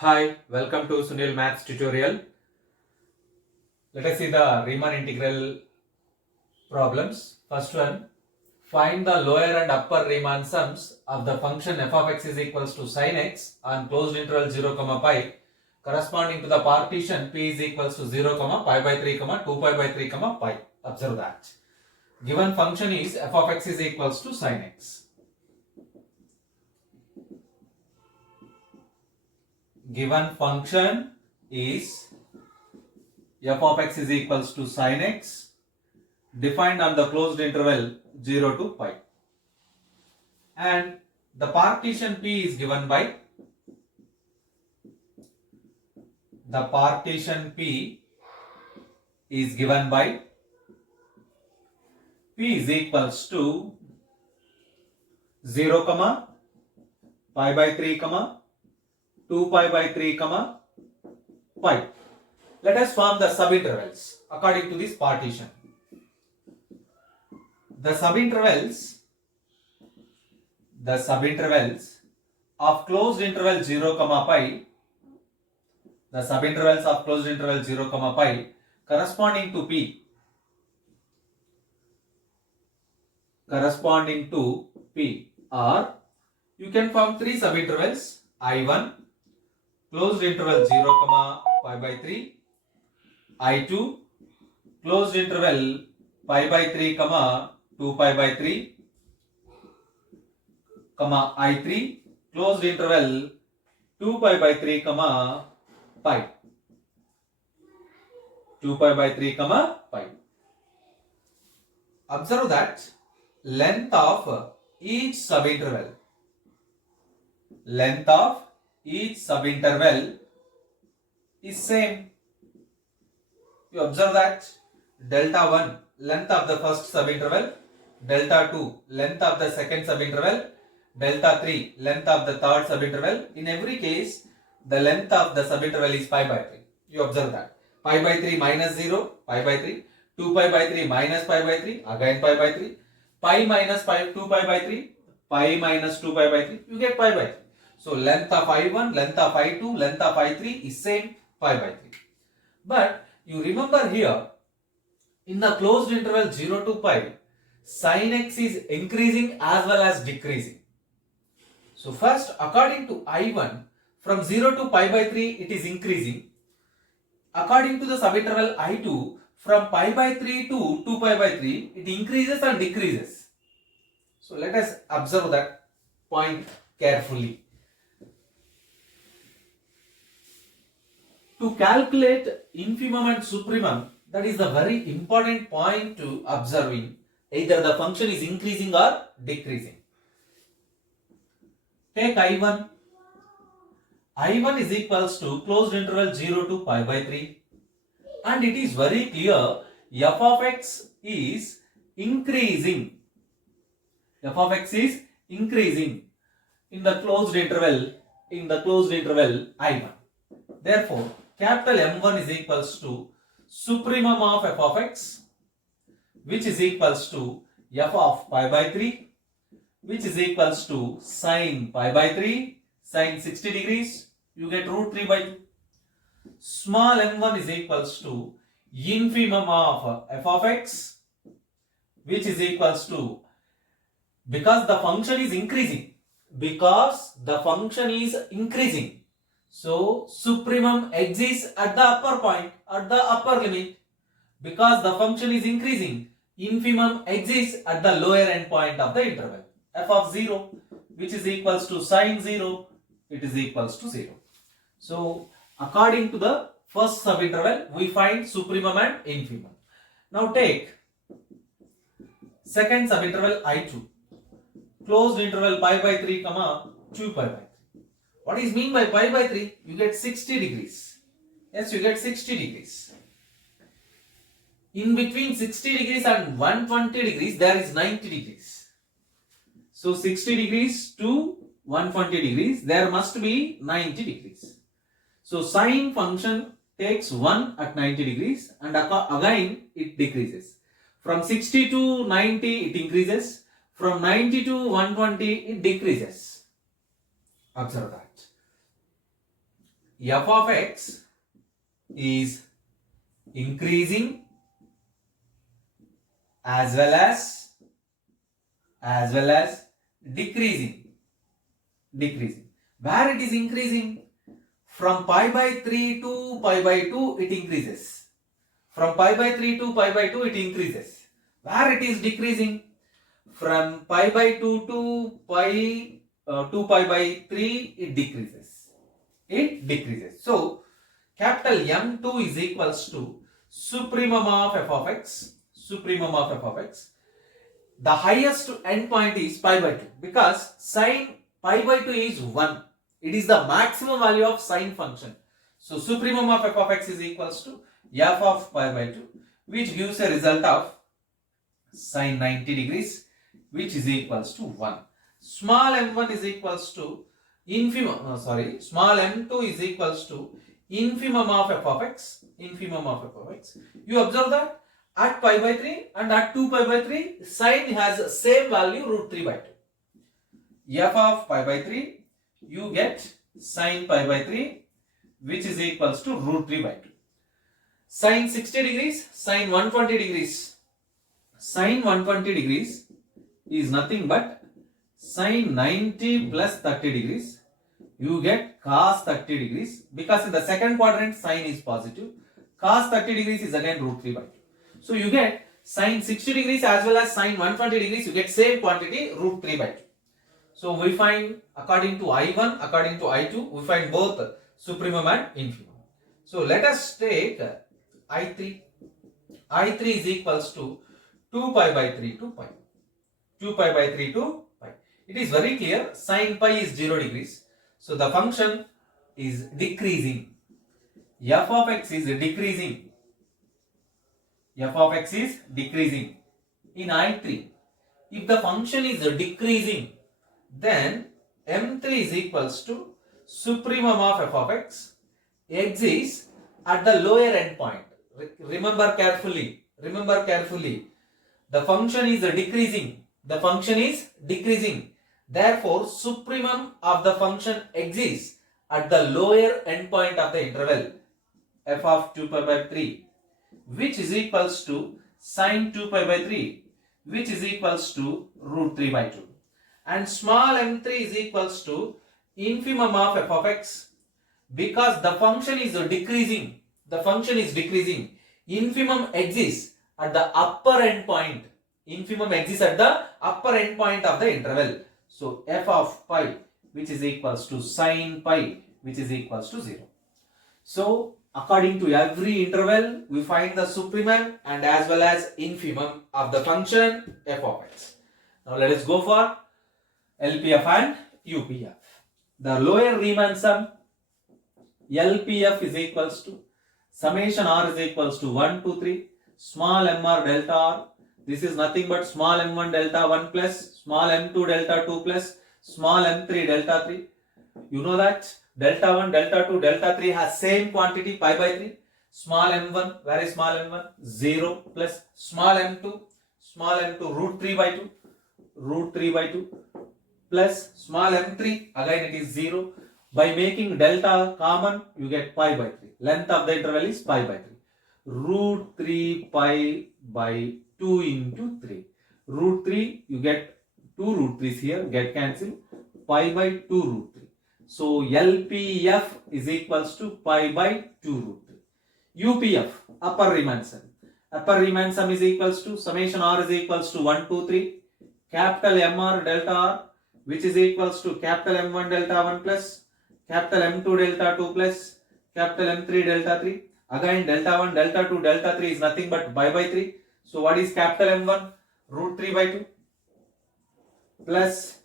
Hi, welcome to Sunil Maths tutorial. Let us see the Riemann integral problems. First one, find the lower and upper Riemann sums of the function f of x is equals to sin x on closed interval 0, pi corresponding to the partition p is equals to 0, pi by 3, 2 pi by 3, pi. Observe that. Given function is f of x is equals to sin x. Given function is f of x is equals to sin x defined on the closed interval 0 to pi, and the partition p is given by p is equals to 0, pi by 3, 2 pi by 3, pi. Let us form the subintervals according to this partition. The subintervals of closed interval 0, pi, corresponding to p are, you can form three subintervals: I1 closed interval 0, pi by 3, I2 closed interval pi by 3, 2 pi by 3, I3 closed interval 2 pi by 3, pi. 2 pi by 3, pi. Observe that length of each subinterval is same. You observe that delta 1 length of the first subinterval, delta 2 length of the second subinterval, delta 3 length of the third subinterval. In every case, the length of the subinterval is pi by 3. You observe that. Pi by 3 minus 0, pi by 3. 2 pi by 3 minus pi by 3, again pi by 3. Pi minus 2 pi by 3, pi minus 2 pi by 3, you get pi by 3. So length of I1, length of I2, length of I3 is same, pi by 3. But you remember here, in the closed interval 0 to pi, sin x is increasing as well as decreasing. So first, according to I1, from 0 to pi by 3 it is increasing. According to the subinterval I2, from pi by 3 to 2 pi by 3, it increases and decreases. So let us observe that point carefully. To calculate infimum and supremum, that is the very important point to observing. Either the function is increasing or decreasing. Take I1. I1 is equals to closed interval 0 to pi by 3. And it is very clear f of x is increasing. F of x is increasing in the closed interval I1. Therefore, capital M1 is equals to supremum of f of x, which is equals to f of pi by 3, which is equals to sin pi by 3, sin 60 degrees, you get root 3 by 2. Small m1 is equals to infimum of f of x, which is equals to, because the function is increasing, so supremum exists at the upper point, at the upper limit. Because the function is increasing, infimum exists at the lower end point of the interval. F of 0, which is equals to sin 0, it is equals to 0. So according to the first subinterval, we find supremum and infimum. Now take second subinterval I2. Closed interval pi by 3, 2 pi by 3. What is mean by pi by 3? You get 60 degrees. Yes, you get 60 degrees. In between 60 degrees and 120 degrees, there is 90 degrees. So 60 degrees to 120 degrees, there must be 90 degrees. So sine function takes 1 at 90 degrees and again it decreases. From 60 to 90 it increases. From 90 to 120 it decreases. Observe that. f of x is increasing as well as decreasing. Where it is increasing? From pi by 3 to pi by 2 it increases. From pi by 3 to pi by 2 it increases. Where it is decreasing? From pi by 2 to pi by 3 it decreases. So capital M2 is equals to supremum of f of x. The highest end point is pi by 2 because sine pi by 2 is 1. It is the maximum value of sine function. So supremum of f of x is equals to f of pi by 2, which gives a result of sine 90 degrees, which is equals to 1. Small m1 is equals to small m2 is equals to infimum of f of x. You observe that at pi by 3 and at 2 pi by 3 sine has same value root 3 by 2. F of pi by 3 you get sine pi by 3, which is equals to root 3 by 2. Sine 60 degrees, sine 120 degrees. Sine 120 degrees is nothing but sine 90 plus 30 degrees. You get cos 30 degrees because in the second quadrant sine is positive. Cos 30 degrees is again root 3 by 2. So you get sine 60 degrees as well as sine 120 degrees. You get same quantity root 3 by 2. So we find according to I1, according to I2, we find both supremum and infimum. So let us take I3. I3 is equals to 2 pi by 3 to pi. 2 pi by 3 to pi. It is very clear, sine pi is 0 degrees. So the function is decreasing. F of x is decreasing. F of x is decreasing. In I3, if the function is decreasing, then m3 is equals to supremum of f of x exists at the lower end point. Remember carefully. The function is decreasing. Therefore, supremum of the function exists at the lower end point of the interval f of 2 pi by 3, which is equals to sine 2 pi by 3, which is equals to root 3 by 2. And small m3 is equals to infimum of f of x because the function is decreasing. Infimum exists at the upper end point. of the interval. So f of pi, which is equals to sine pi, which is equals to 0. So according to every interval, we find the supremum and as well as infimum of the function f of x. Now let us go for LPF and UPF. The lower Riemann sum LPF is equals to summation r is equals to 1 to 3 small mr delta r. This is nothing but small m1 delta 1 plus small m2 delta 2 plus small m3 delta 3. You know that delta 1, delta 2, delta 3 has same quantity pi by 3. Small m1, where is small m1? 0 plus small m2 root 3 by 2 plus small m3, again it is 0. By making delta common, you get pi by 3. Length of the interval is pi by 3. Root 3 pi by 2 into 3. Root 3, you get 2 root 3's here, get cancelled. Pi by 2 root 3. So LPF is equals to pi by 2 root 3. UPF, upper Riemann sum. Upper Riemann sum is equals to summation r is equals to 1, 2, 3. Capital MR delta r, which is equals to capital M1 delta 1 plus capital M2 delta 2 plus capital M3 delta 3. Again delta 1, delta 2, delta 3 is nothing but pi by 3. So what is capital M1? Root 3 by 2 plus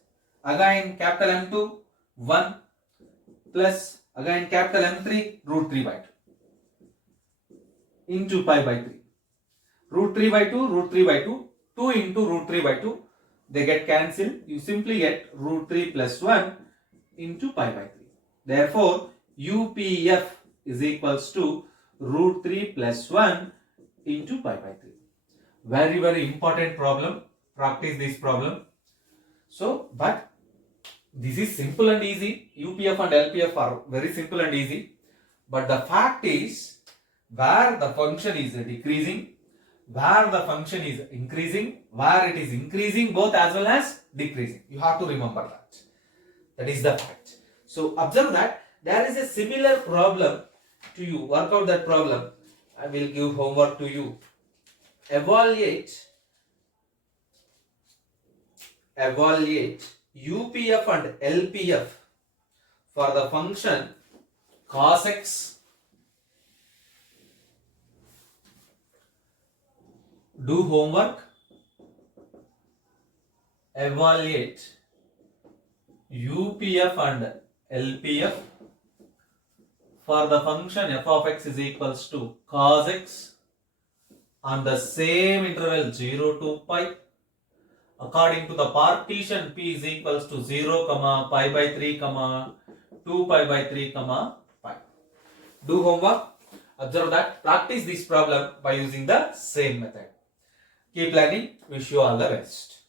again capital M2 1 plus again capital M3 root 3 by 2 into pi by 3. Root 3 by 2, root 3 by 2, 2 into root 3 by 2, they get cancelled. You simply get root 3 plus 1 into pi by 3. Therefore, UPF is equals to root 3 plus 1 into pi by 3. Very, very important problem. Practice this problem. So, but this is simple and easy. UPF and LPF are very simple and easy. But the fact is, where the function is decreasing, where the function is increasing, where it is increasing both as well as decreasing. You have to remember that. That is the fact. So observe that there is a similar problem to you. Work out that problem. I will give homework to you. Evaluate UPF and LPF for the function cos x. Do homework. Evaluate UPF and LPF for the function f of x is equals to cos x on the same interval 0 to pi according to the partition p is equals to 0, pi by 3, 2 pi by 3, pi. Do homework. Observe that. Practice this problem by using the same method. Keep learning. Wish you all the best.